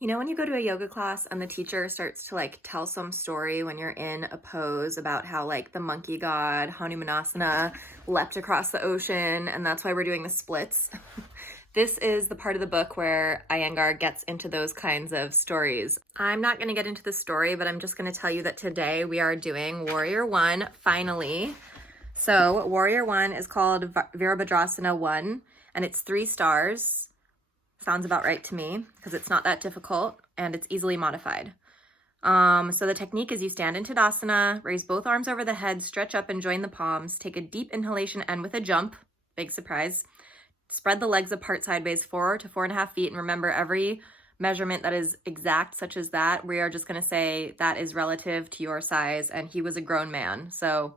You know, when you go to a yoga class and the teacher starts to like tell some story when you're in a pose about how like the monkey god Hanumanasana leapt across the ocean and that's why we're doing the splits. This is the part of the book where Iyengar gets into those kinds of stories. I'm not going to get into the story, but I'm just going to tell you that today we are doing Warrior One finally. So Warrior One is called Virabhadrasana I, and it's 3 stars. Sounds about right to me because it's not that difficult and it's easily modified. So the technique is you stand in Tadasana, raise both arms over the head, stretch up and join the palms, take a deep inhalation and with a jump, big surprise, spread the legs apart sideways 4 to 4.5 feet. And remember, every measurement that is exact, such as that, we are just going to say that is relative to your size. And he was a grown man. So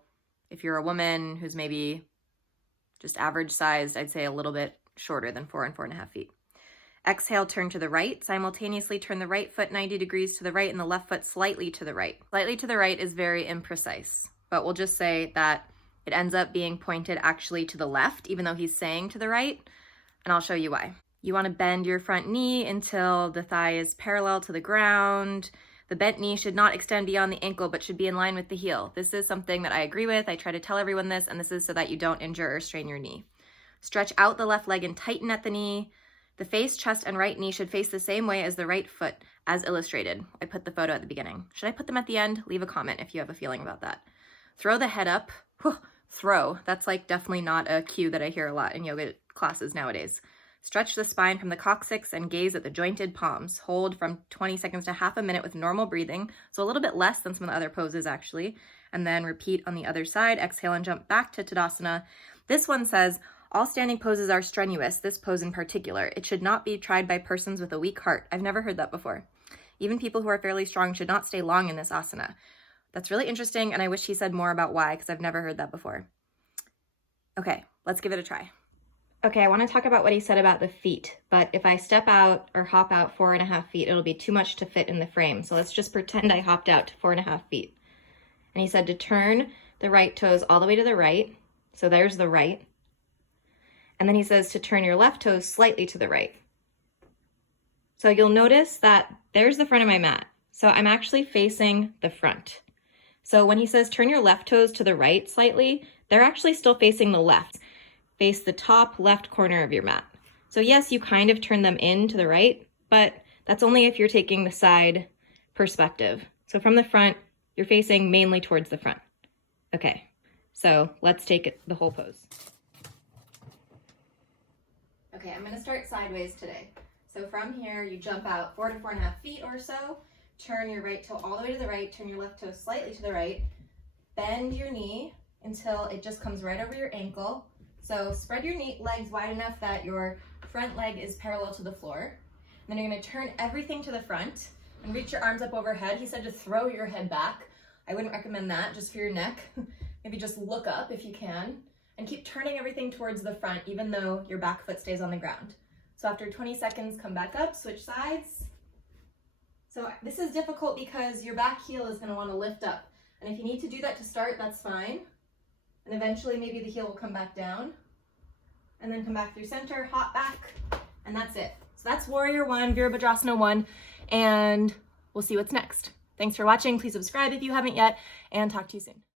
if you're a woman who's maybe just average sized, I'd say a little bit shorter than 4 and 4.5 feet. Exhale, turn to the right. Simultaneously turn the right foot 90 degrees to the right and the left foot slightly to the right. Slightly to the right is very imprecise, but we'll just say that it ends up being pointed actually to the left, even though he's saying to the right, and I'll show you why. You want to bend your front knee until the thigh is parallel to the ground. The bent knee should not extend beyond the ankle, but should be in line with the heel. This is something that I agree with. I try to tell everyone this, and this is so that you don't injure or strain your knee. Stretch out the left leg and tighten at the knee. The face, chest, and right knee should face the same way as the right foot, as illustrated. I put the photo at the beginning. Should I put them at the end? Leave a comment if you have a feeling about that. Throw the head up. Whew, throw. That's like definitely not a cue that I hear a lot in yoga classes nowadays. Stretch the spine from the coccyx and gaze at the jointed palms. Hold from 20 seconds to half a minute with normal breathing, so a little bit less than some of the other poses actually. And then repeat on the other side. Exhale and jump back to Tadasana. This one says, all standing poses are strenuous, this pose in particular. It should not be tried by persons with a weak heart. I've never heard that before. Even people who are fairly strong should not stay long in this asana. That's really interesting, and I wish he said more about why, because I've never heard that before. Okay, let's give it a try. Okay, I want to talk about what he said about the feet, but if I step out or hop out 4.5 feet, it'll be too much to fit in the frame. So let's just pretend I hopped out to 4.5 feet. And he said to turn the right toes all the way to the right. So there's the right. And then he says to turn your left toes slightly to the right. So you'll notice that there's the front of my mat. So I'm actually facing the front. So when he says turn your left toes to the right slightly, they're actually still facing the left. Face the top left corner of your mat. So yes, you kind of turn them in to the right, but that's only if you're taking the side perspective. So from the front, you're facing mainly towards the front. Okay, so let's take the whole pose. Okay, I'm going to start sideways today. So from here, you jump out 4 to 4.5 feet or so, turn your right toe all the way to the right, turn your left toe slightly to the right, bend your knee until it just comes right over your ankle. So spread your legs wide enough that your front leg is parallel to the floor. Then you're going to turn everything to the front and reach your arms up overhead. He said to throw your head back. I wouldn't recommend that just for your neck. Maybe just look up if you can. And keep turning everything towards the front, even though your back foot stays on the ground. So after 20 seconds, come back up, switch sides. So this is difficult because your back heel is going to want to lift up. And if you need to do that to start, that's fine. And eventually maybe the heel will come back down. And then come back through center, hop back, and that's it. So that's Warrior One, Virabhadrasana I, and we'll see what's next. Thanks for watching. Please subscribe if you haven't yet, and talk to you soon.